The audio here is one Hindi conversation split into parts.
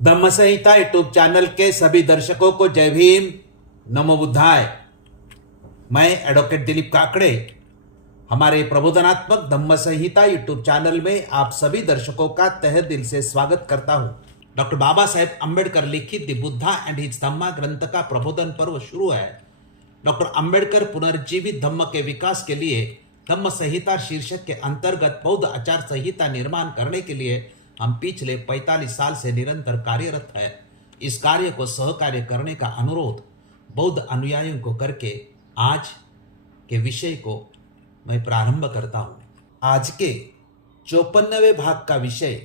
धम्म संहिता यूट्यूब चैनल के सभी दर्शकों को जय भीम, नमो बुद्धाय। मैं एडवोकेट दिलीप काकड़े हमारे प्रबोधनात्मक धम्म संहिता यूट्यूब चैनल में आप सभी दर्शकों का तहे दिल से स्वागत करता हूं। डॉक्टर बाबा साहेब अम्बेडकर लिखित द बुद्धा एंड हिज धम्मा ग्रंथ का प्रबोधन पर्व शुरू है। डॉक्टर अम्बेडकर पुनर्जीवित धम्म के विकास के लिए धम्म संहिता शीर्षक के अंतर्गत बौद्ध आचार संहिता निर्माण करने के लिए हम पिछले 45 साल से निरंतर कार्यरत है। इस कार्य को सहकार्य करने का अनुरोध बौद्ध अनुयायियों को करके आज के विषय को मैं प्रारंभ करता हूं। आज के 54वें भाग का विषय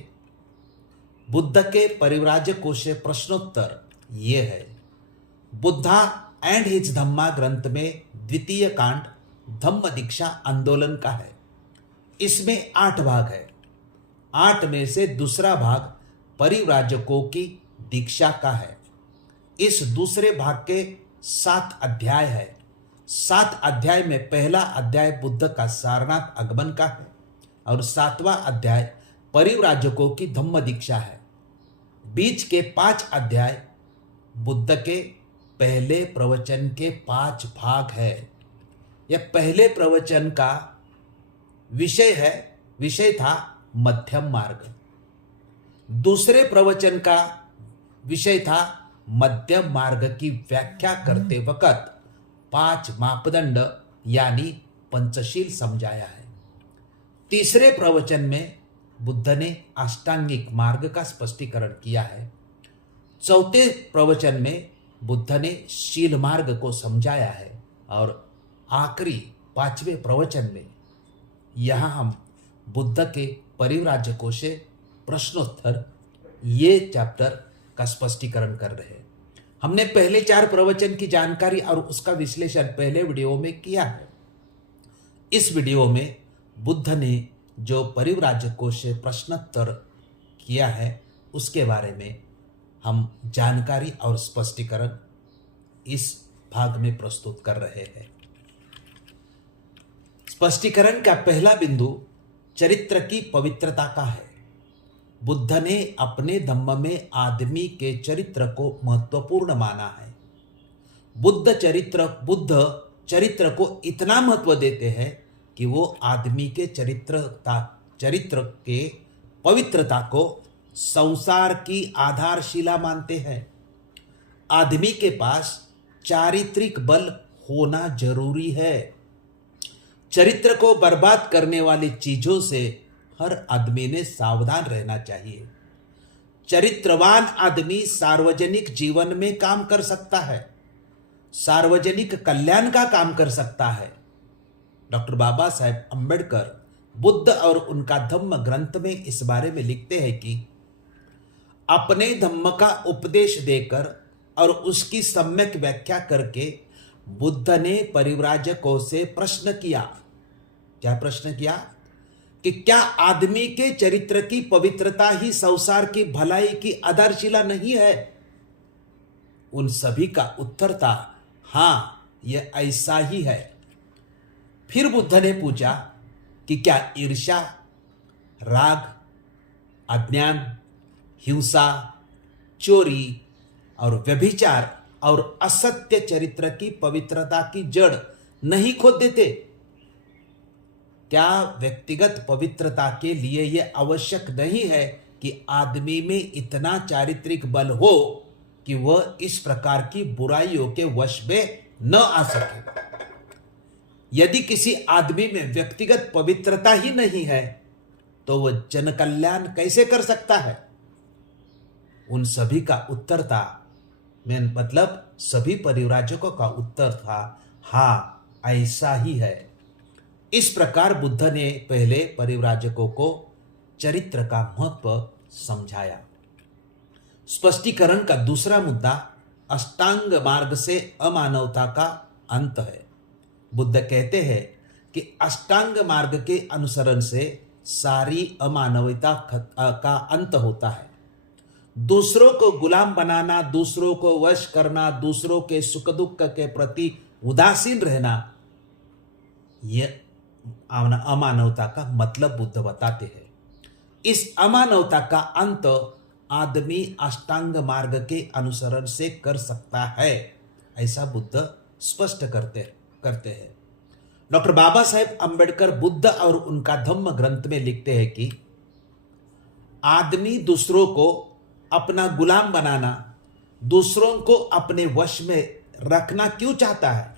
बुद्ध के परिव्राजकों से प्रश्नोत्तर ये है। बुद्धा एंड हिज धम्मा ग्रंथ में द्वितीय कांड धम्म दीक्षा आंदोलन का है। इसमें 8 भाग है। 8 में से दूसरा भाग परिव्राजकों की दीक्षा का है। इस दूसरे भाग के 7 अध्याय है। 7 अध्याय में पहला अध्याय बुद्ध का सारनाथ आगमन का है और 7वां अध्याय परिव्राजकों की धम्म दीक्षा है। बीच के 5 अध्याय बुद्ध के पहले प्रवचन के 5 भाग है। यह पहले प्रवचन का विषय था मध्यम मार्ग। दूसरे प्रवचन का विषय था मध्यम मार्ग की व्याख्या करते वक्त 5 मापदंड यानी पंचशील समझाया है। तीसरे प्रवचन में बुद्ध ने अष्टांगिक मार्ग का स्पष्टीकरण किया है। चौथे प्रवचन में बुद्ध ने शील मार्ग को समझाया है और आखिरी 5वें प्रवचन में यहां हम बुद्ध के परिव्राजकों से प्रश्नोत्तर ये चैप्टर का स्पष्टीकरण कर रहे हैं। हमने पहले 4 प्रवचन की जानकारी और उसका विश्लेषण पहले वीडियो में किया है। इस वीडियो में बुद्ध ने जो परिव्राजकों से प्रश्नोत्तर किया है उसके बारे में हम जानकारी और स्पष्टीकरण इस भाग में प्रस्तुत कर रहे हैं। स्पष्टीकरण का पहला बिंदु चरित्र की पवित्रता का है। बुद्ध ने अपने धम्म में आदमी के चरित्र को महत्वपूर्ण माना है। बुद्ध चरित्र को इतना महत्व देते हैं कि वो आदमी के चरित्र के पवित्रता को संसार की आधारशिला मानते हैं। आदमी के पास चारित्रिक बल होना जरूरी है। चरित्र को बर्बाद करने वाली चीजों से हर आदमी ने सावधान रहना चाहिए। चरित्रवान आदमी सार्वजनिक जीवन में काम कर सकता है, सार्वजनिक कल्याण का काम कर सकता है। डॉक्टर बाबा साहेब अम्बेडकर बुद्ध और उनका धम्म ग्रंथ में इस बारे में लिखते हैं कि अपने धम्म का उपदेश देकर और उसकी सम्यक व्याख्या करके बुद्ध ने परिव्राजकों से प्रश्न किया। क्या प्रश्न किया कि क्या आदमी के चरित्र की पवित्रता ही संसार की भलाई की आधारशिला नहीं है? उन सभी का उत्तर था हां, यह ऐसा ही है। फिर बुद्ध ने पूछा कि क्या ईर्ष्या, राग, अज्ञान, हिंसा, चोरी और व्यभिचार और असत्य चरित्र की पवित्रता की जड़ नहीं खोद देते? क्या व्यक्तिगत पवित्रता के लिए यह आवश्यक नहीं है कि आदमी में इतना चारित्रिक बल हो कि वह इस प्रकार की बुराइयों के वश में न आ सके? यदि किसी आदमी में व्यक्तिगत पवित्रता ही नहीं है तो वह जन कल्याण कैसे कर सकता है? उन सभी का उत्तर था, मतलब सभी परिव्राजकों का उत्तर था हां, ऐसा ही है। इस प्रकार बुद्ध ने पहले परिव्राजकों को चरित्र का महत्व समझाया। स्पष्टीकरण का दूसरा मुद्दा अष्टांग मार्ग से अमानवता का अंत है। बुद्ध कहते हैं कि अष्टांग मार्ग के अनुसरण से सारी अमानवता का अंत होता है। दूसरों को गुलाम बनाना, दूसरों को वश करना, दूसरों के सुख दुख के प्रति उदासीन रहना, यह अमानवता का मतलब बुद्ध बताते हैं। इस अमानवता का अंत आदमी अष्टांग मार्ग के अनुसरण से कर सकता है, ऐसा बुद्ध स्पष्ट करते हैं। डॉक्टर बाबा साहेब अंबेडकर बुद्ध और उनका धम्म ग्रंथ में लिखते हैं कि आदमी दूसरों को अपना गुलाम बनाना, दूसरों को अपने वश में रखना क्यों चाहता है?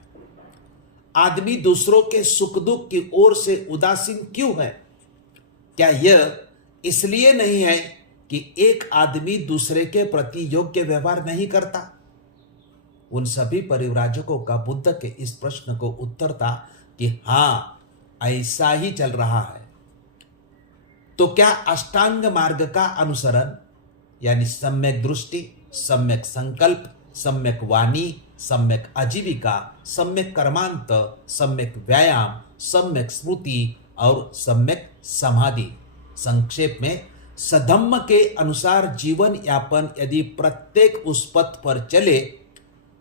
आदमी दूसरों के सुख दुख की ओर से उदासीन क्यों है? क्या यह इसलिए नहीं है कि एक आदमी दूसरे के प्रति योग्य व्यवहार नहीं करता? उन सभी परिव्राजकों का बुद्ध के इस प्रश्न को उत्तर था कि हाँ, ऐसा ही चल रहा है। तो क्या अष्टांग मार्ग का अनुसरण यानी सम्यक दृष्टि, सम्यक संकल्प, सम्यक वाणी, सम्यक आजीविका, सम्यक कर्मांत, सम्यक व्यायाम, सम्यक स्मृति और सम्यक समाधि, संक्षेप में सधम्म के अनुसार जीवन यापन यदि प्रत्येक उस पथ पर चले,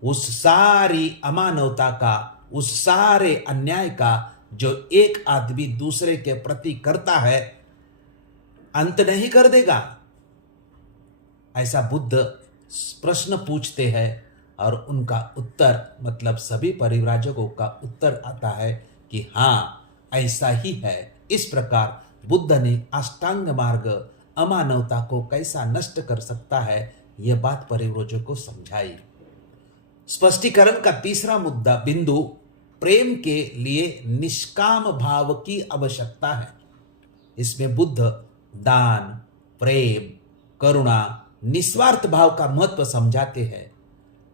उस सारी अमानवता का, उस सारे अन्याय का जो एक आदमी दूसरे के प्रति करता है, अंत नहीं कर देगा? ऐसा बुद्ध प्रश्न पूछते हैं और उनका उत्तर मतलब सभी परिव्राजकों का उत्तर आता है कि हाँ, ऐसा ही है। इस प्रकार बुद्ध ने अष्टांग मार्ग अमानवता को कैसा नष्ट कर सकता है, यह बात परिव्राजकों को समझाई। स्पष्टीकरण का तीसरा मुद्दा बिंदु प्रेम के लिए निष्काम भाव की आवश्यकता है। इसमें बुद्ध दान, प्रेम, करुणा, निस्वार्थ भाव का महत्व समझाते हैं।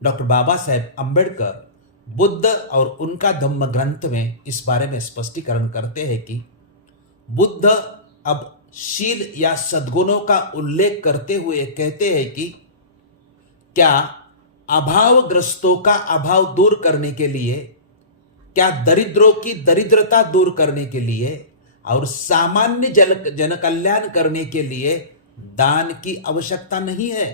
डॉक्टर बाबा साहेब अंबेडकर बुद्ध और उनका धम्म ग्रंथ में इस बारे में स्पष्टीकरण करते हैं कि बुद्ध अब शील या सद्गुणों का उल्लेख करते हुए कहते हैं कि क्या अभावग्रस्तों का अभाव दूर करने के लिए, क्या दरिद्रों की दरिद्रता दूर करने के लिए और सामान्य जन कल्याण करने के लिए दान की आवश्यकता नहीं है?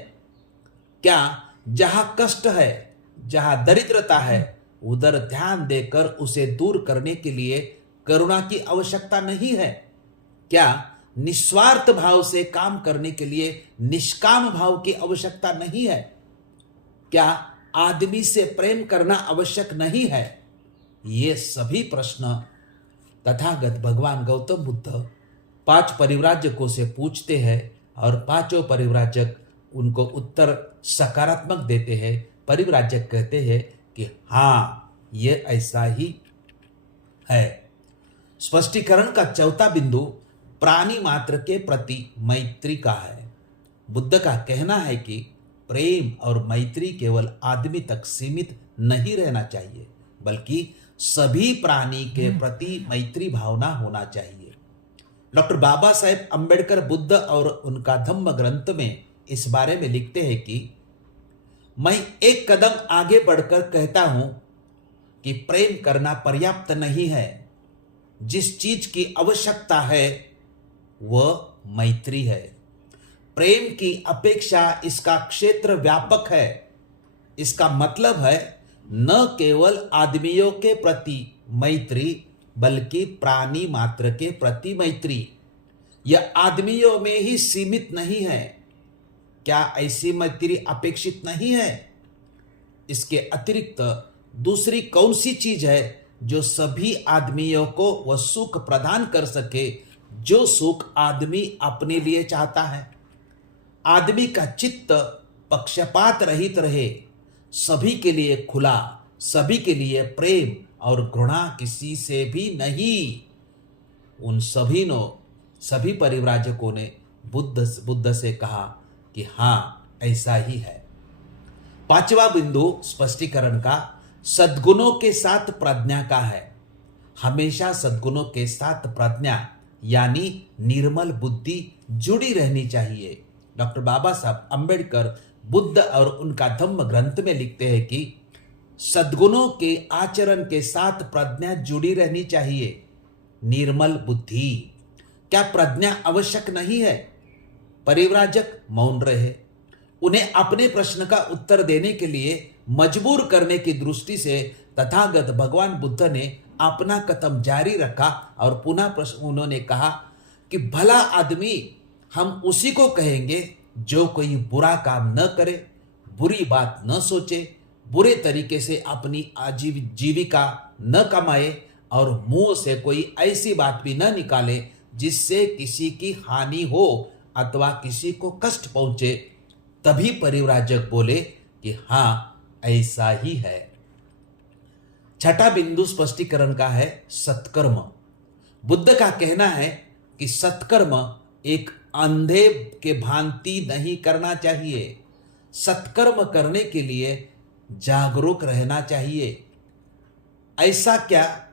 क्या जहां कष्ट है, जहां दरिद्रता है, उधर ध्यान देकर उसे दूर करने के लिए करुणा की आवश्यकता नहीं है? क्या निस्वार्थ भाव से काम करने के लिए निष्काम भाव की आवश्यकता नहीं है? क्या आदमी से प्रेम करना आवश्यक नहीं है? ये सभी प्रश्न तथागत भगवान गौतम बुद्ध 5 परिव्राजकों से पूछते हैं और पांचों परिव्राजक उनको उत्तर सकारात्मक देते हैं। परिव्राजक कहते हैं कि हाँ, ये ऐसा ही है। स्पष्टीकरण का चौथा बिंदु प्राणी मात्र के प्रति मैत्री का है। बुद्ध का कहना है कि प्रेम और मैत्री केवल आदमी तक सीमित नहीं रहना चाहिए, बल्कि सभी प्राणी के प्रति मैत्री भावना होना चाहिए। डॉक्टर बाबा साहेब अंबेडकर बुद्ध और उनका धम्म ग्रंथ में इस बारे में लिखते हैं कि मैं एक कदम आगे बढ़कर कहता हूं कि प्रेम करना पर्याप्त नहीं है। जिस चीज की आवश्यकता है वह मैत्री है। प्रेम की अपेक्षा इसका क्षेत्र व्यापक है। इसका मतलब है न केवल आदमियों के प्रति मैत्री, बल्कि प्राणी मात्र के प्रति मैत्री। यह आदमियों में ही सीमित नहीं है। क्या ऐसी मैत्री अपेक्षित नहीं है? इसके अतिरिक्त दूसरी कौन सी चीज है जो सभी आदमियों को वह सुख प्रदान कर सके जो सुख आदमी अपने लिए चाहता है? आदमी का चित्त पक्षपात रहित रहे, सभी के लिए खुला, सभी के लिए प्रेम और घृणा किसी से भी नहीं। उन सभी परिव्राजकों ने बुद्ध से कहा कि हाँ, ऐसा ही है। पांचवा बिंदु स्पष्टीकरण का सद्गुणों के साथ प्रज्ञा का है। हमेशा सद्गुणों के साथ प्रज्ञा यानी निर्मल बुद्धि जुड़ी रहनी चाहिए। डॉक्टर बाबा साहब अंबेडकर बुद्ध और उनका धम्म ग्रंथ में लिखते हैं कि सद्गुणों के आचरण के साथ प्रज्ञा जुड़ी रहनी चाहिए। निर्मल बुद्धि, क्या प्रज्ञा आवश्यक नहीं है? परिव्राजक मौन रहे। उन्हें अपने प्रश्न का उत्तर देने के लिए मजबूर करने की दृष्टि से तथागत भगवान बुद्ध ने अपना कदम जारी रखा और पुनः प्रश्न उन्होंने कहा कि भला आदमी हम उसी को कहेंगे जो कोई बुरा काम न करे, बुरी बात न सोचे, बुरे तरीके से अपनी जीविका न कमाए और मुंह से कोई ऐसी बात भी न निकाले जिससे किसी की हानि हो अथवा किसी को कष्ट पहुंचे, तभी परिव्राजक बोले कि हाँ ऐसा ही है। छठा बिंदु स्पष्टीकरण का है सत्कर्म। बुद्ध का कहना है कि सत्कर्म एक अंधे के भांति नहीं करना चाहिए। सत्कर्म करने के लिए जागरूक रहना चाहिए। ऐसा क्या,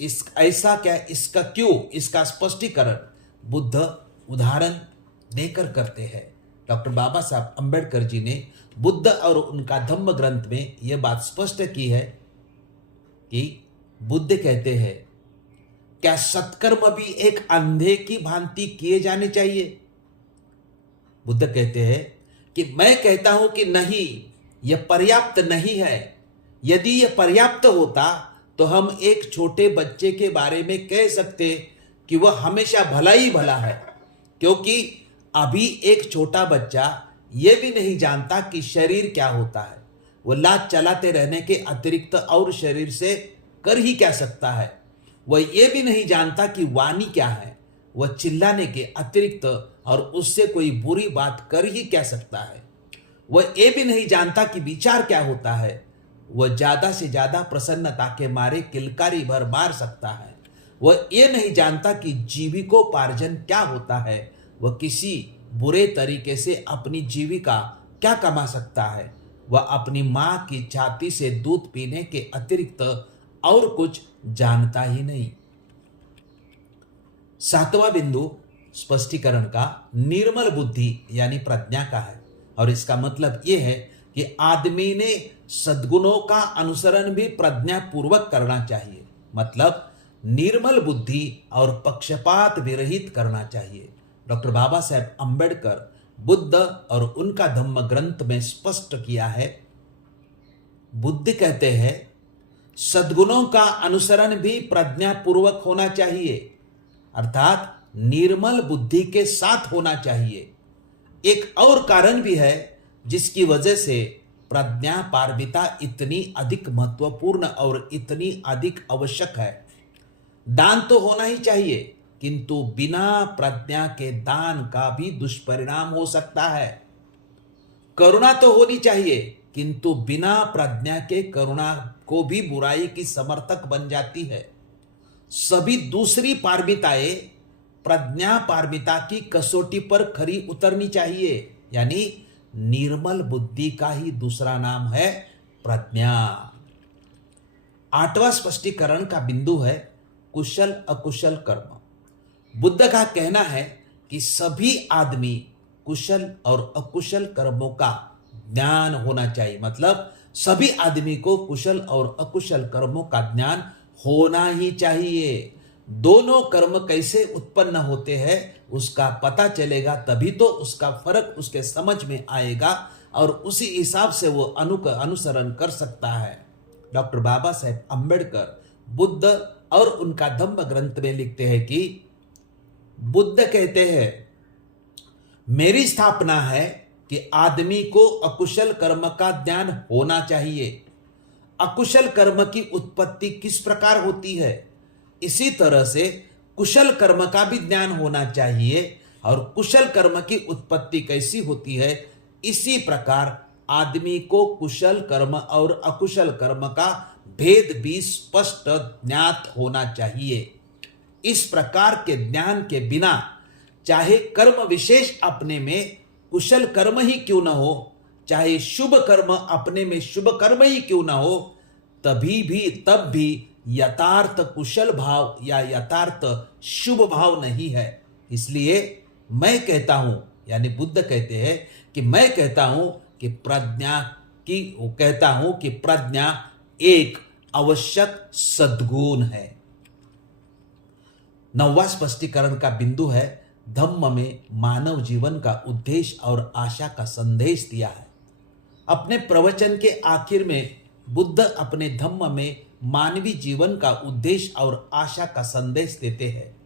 इसका क्यों, इसका स्पष्टीकरण बुद्ध उदाहरण देकर करते हैं। डॉक्टर बाबा साहब अंबेडकर जी ने बुद्ध और उनका धम्म ग्रंथ में यह बात स्पष्ट की है कि बुद्ध कहते हैं, क्या सत्कर्म भी एक अंधे की भांति किए जाने चाहिए? बुद्ध कहते हैं कि मैं कहता हूं कि नहीं, यह पर्याप्त नहीं है। यदि यह पर्याप्त होता तो हम एक छोटे बच्चे के बारे में कह सकते कि वह हमेशा भला ही भला है, क्योंकि अभी एक छोटा बच्चा यह भी नहीं जानता कि शरीर क्या होता है। वह लात चलाते रहने के अतिरिक्त और शरीर से कर ही क्या सकता है। वह यह भी नहीं जानता कि वाणी क्या है। वह चिल्लाने के अतिरिक्त और उससे कोई बुरी बात कर ही क्या सकता है। वह ये भी नहीं जानता कि विचार क्या होता है। वह ज्यादा से ज्यादा प्रसन्नता के मारे किलकारी भर मार सकता है। वह ये नहीं जानता कि जीविकोपार्जन क्या होता है। वह किसी बुरे तरीके से अपनी जीविका क्या कमा सकता है। वह अपनी मां की छाती से दूध पीने के अतिरिक्त और कुछ जानता ही नहीं। सातवां बिंदु स्पष्टीकरण का निर्मल बुद्धि यानी प्रज्ञा का है, और इसका मतलब यह है कि आदमी ने सद्गुणों का अनुसरण भी प्रज्ञा पूर्वक करना चाहिए। मतलब निर्मल बुद्धि और पक्षपात विरहित करना चाहिए। डॉक्टर बाबा साहेब अंबेडकर बुद्ध और उनका धम्म ग्रंथ में स्पष्ट किया है। बुद्ध कहते हैं सद्गुणों का अनुसरण भी प्रज्ञा पूर्वक होना चाहिए, अर्थात निर्मल बुद्धि के साथ होना चाहिए। एक और कारण भी है जिसकी वजह से प्रज्ञा पारमिता इतनी अधिक महत्वपूर्ण और इतनी अधिक आवश्यक है। दान तो होना ही चाहिए, किंतु बिना प्रज्ञा के दान का भी दुष्परिणाम हो सकता है। करुणा तो होनी चाहिए, किंतु बिना प्रज्ञा के करुणा को भी बुराई की समर्थक बन जाती है। सभी दूसरी पारमिताएं प्रज्ञा पारमिता की कसौटी पर खरी उतरनी चाहिए, यानी निर्मल बुद्धि का ही दूसरा नाम है प्रज्ञा। आठवां स्पष्टीकरण का बिंदु है कुशल अकुशल कर्म। बुद्ध का कहना है कि सभी आदमी कुशल और अकुशल कर्मों का ज्ञान होना चाहिए। मतलब सभी आदमी को कुशल और अकुशल कर्मों का ज्ञान होना ही चाहिए। दोनों कर्म कैसे उत्पन्न होते हैं उसका पता चलेगा, तभी तो उसका फर्क उसके समझ में आएगा और उसी हिसाब से वो अनुसरण कर सकता है। डॉक्टर बाबा साहेब अंबेडकर बुद्ध और उनका धम्म ग्रंथ में लिखते हैं कि बुद्ध कहते हैं मेरी स्थापना है कि आदमी को अकुशल कर्म का ज्ञान होना चाहिए। अकुशल कर्म की उत्पत्ति किस प्रकार होती है, इसी तरह से कुशल कर्म का भी ज्ञान होना चाहिए। और कुशल कर्म की उत्पत्ति कैसी होती है, इसी प्रकार आदमी को कुशल कर्म और अकुशल कर्म का भेद भी स्पष्ट ज्ञात होना चाहिए। इस प्रकार के ज्ञान के बिना चाहे कर्म विशेष अपने में कुशल कर्म ही क्यों न हो, चाहे शुभ कर्म अपने में शुभ कर्म ही क्यों न हो, तब भी यथार्थ कुशल भाव या यथार्थ शुभ भाव नहीं है। इसलिए मैं कहता हूं, यानी बुद्ध कहते हैं कि मैं कहता हूं कि प्रज्ञा एक आवश्यक सद्गुण है। नौवां स्पष्टीकरण का बिंदु है धम्म में मानव जीवन का उद्देश्य और आशा का संदेश दिया है। अपने प्रवचन के आखिर में बुद्ध अपने धम्म में मानवीय जीवन का उद्देश्य और आशा का संदेश देते हैं।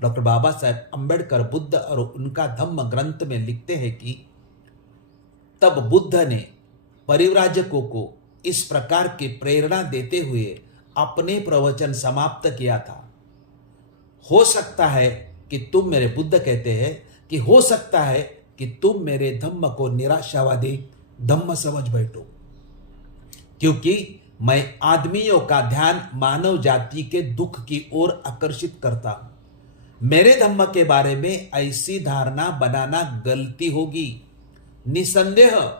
डॉक्टर बाबा साहेब अंबेडकर बुद्ध और उनका धम्म ग्रंथ में लिखते हैं कि तब बुद्ध ने परिव्राजकों को इस प्रकार की प्रेरणा देते हुए अपने प्रवचन समाप्त किया था। हो सकता है कि तुम मेरे बुद्ध कहते हैं कि हो सकता है कि तुम मेरे धम्म को निराशावादी धम्म समझ बैठो, क्योंकि मैं आदमियों का ध्यान मानव जाति के दुख की ओर आकर्षित करता हूं। मेरे धम्म के बारे में ऐसी धारणा बनाना गलती होगी। निसंदेह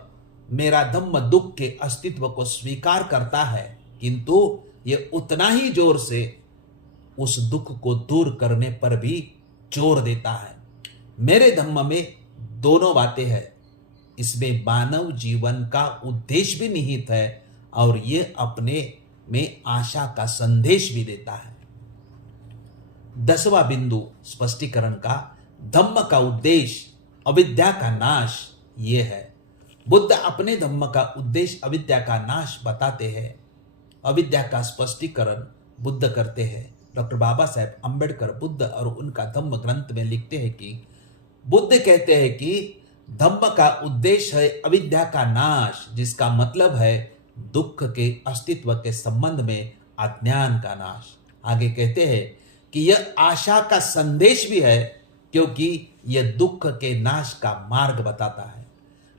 मेरा धम्म दुख के अस्तित्व को स्वीकार करता है, किंतु यह उतना ही जोर से उस दुख को दूर करने पर भी जोर देता है। मेरे धम्म में दोनों बातें हैं। इसमें मानव जीवन का उद्देश्य भी निहित है और ये अपने में आशा का संदेश भी देता है। 10वां बिंदु स्पष्टीकरण का, धम्म का उद्देश्य अविद्या का नाश ये है। बुद्ध अपने धम्म का उद्देश्य अविद्या का नाश बताते हैं। अविद्या का स्पष्टीकरण बुद्ध करते हैं। डॉक्टर बाबा साहेब अंबेडकर बुद्ध और उनका धम्म ग्रंथ में लिखते हैं कि बुद्ध कहते हैं कि धम्म का उद्देश्य है अविद्या का नाश, जिसका मतलब है दुख के अस्तित्व के संबंध में अज्ञान का नाश। आगे कहते हैं कि यह आशा का संदेश भी है, क्योंकि यह दुख के नाश का मार्ग बताता है।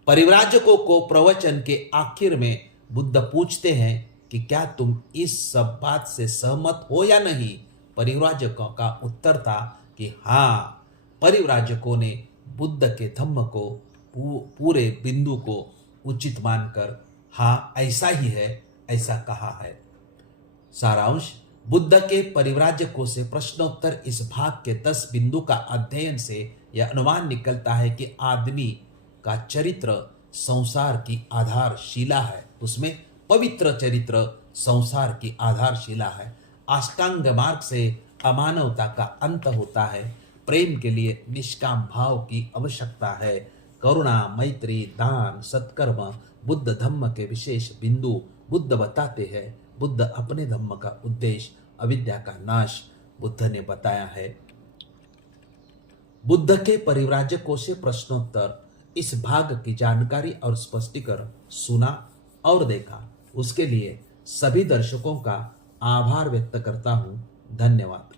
परिव्राजकों को प्रवचन के आखिर में बुद्ध पूछते हैं कि क्या तुम इस सब बात से सहमत हो या नहीं। परिव्राजकों का उत्तर था कि हाँ। परिव्राजकों ने बुद्ध के धम्म को पूरे बिंदु को उचित मानकर हाँ ऐसा ही है ऐसा कहा है। सारांश, बुद्ध के परिव्राजकों से प्रश्नोत्तर इस भाग के 10 बिंदु का अध्ययन से यह अनुमान निकलता है कि आदमी का चरित्र संसार की आधारशिला है। उसमें पवित्र चरित्र संसार की आधारशिला है। अष्टांग मार्ग से अमानवता का अंत होता है। प्रेम के लिए निष्काम भाव की आवश्यकता है। करुणा, मैत्री, दान, सत्कर्म बुद्ध धम्म के विशेष बिंदु बुद्ध बताते हैं। बुद्ध अपने धम्म का उद्देश्य अविद्या का नाश बुद्ध ने बताया है। बुद्ध के परिव्राजकों से प्रश्नोत्तर इस भाग की जानकारी और स्पष्टीकरण सुना और देखा, उसके लिए सभी दर्शकों का आभार व्यक्त करता हूं। धन्यवाद।